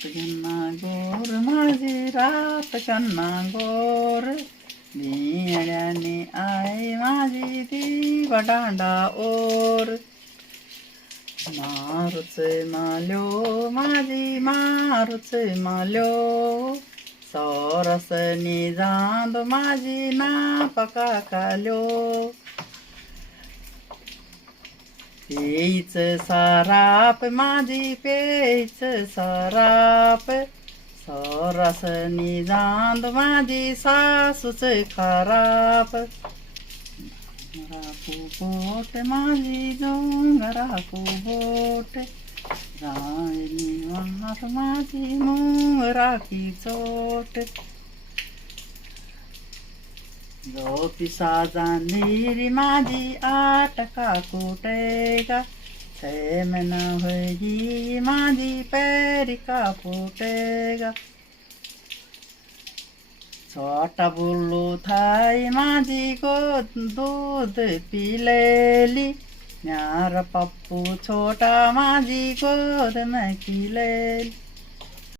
कन्ना गोर माझी रात कन्ना गोर बियाण्याने आई माझी ती बडांडा ओर मारुच माल्यो माझी मारुच माल्यो सोरसनी जांद माझी नापका काल्यो पेच सराप माझी पेच सराप सोरसनी जांद माझी सासूच खराप राखू बोट माझी डोंगराखू बोट राणी वाहत माझी मुंगराखी चोट पिसा जांधीरी माझी आटका कुटेगा मन होगी माझी पैरिका फुटेगा छोटा बुल्लू थाई माझी गोद दूध पिलेली न्यार पप्पू छोटा माझी गोद में पिलेली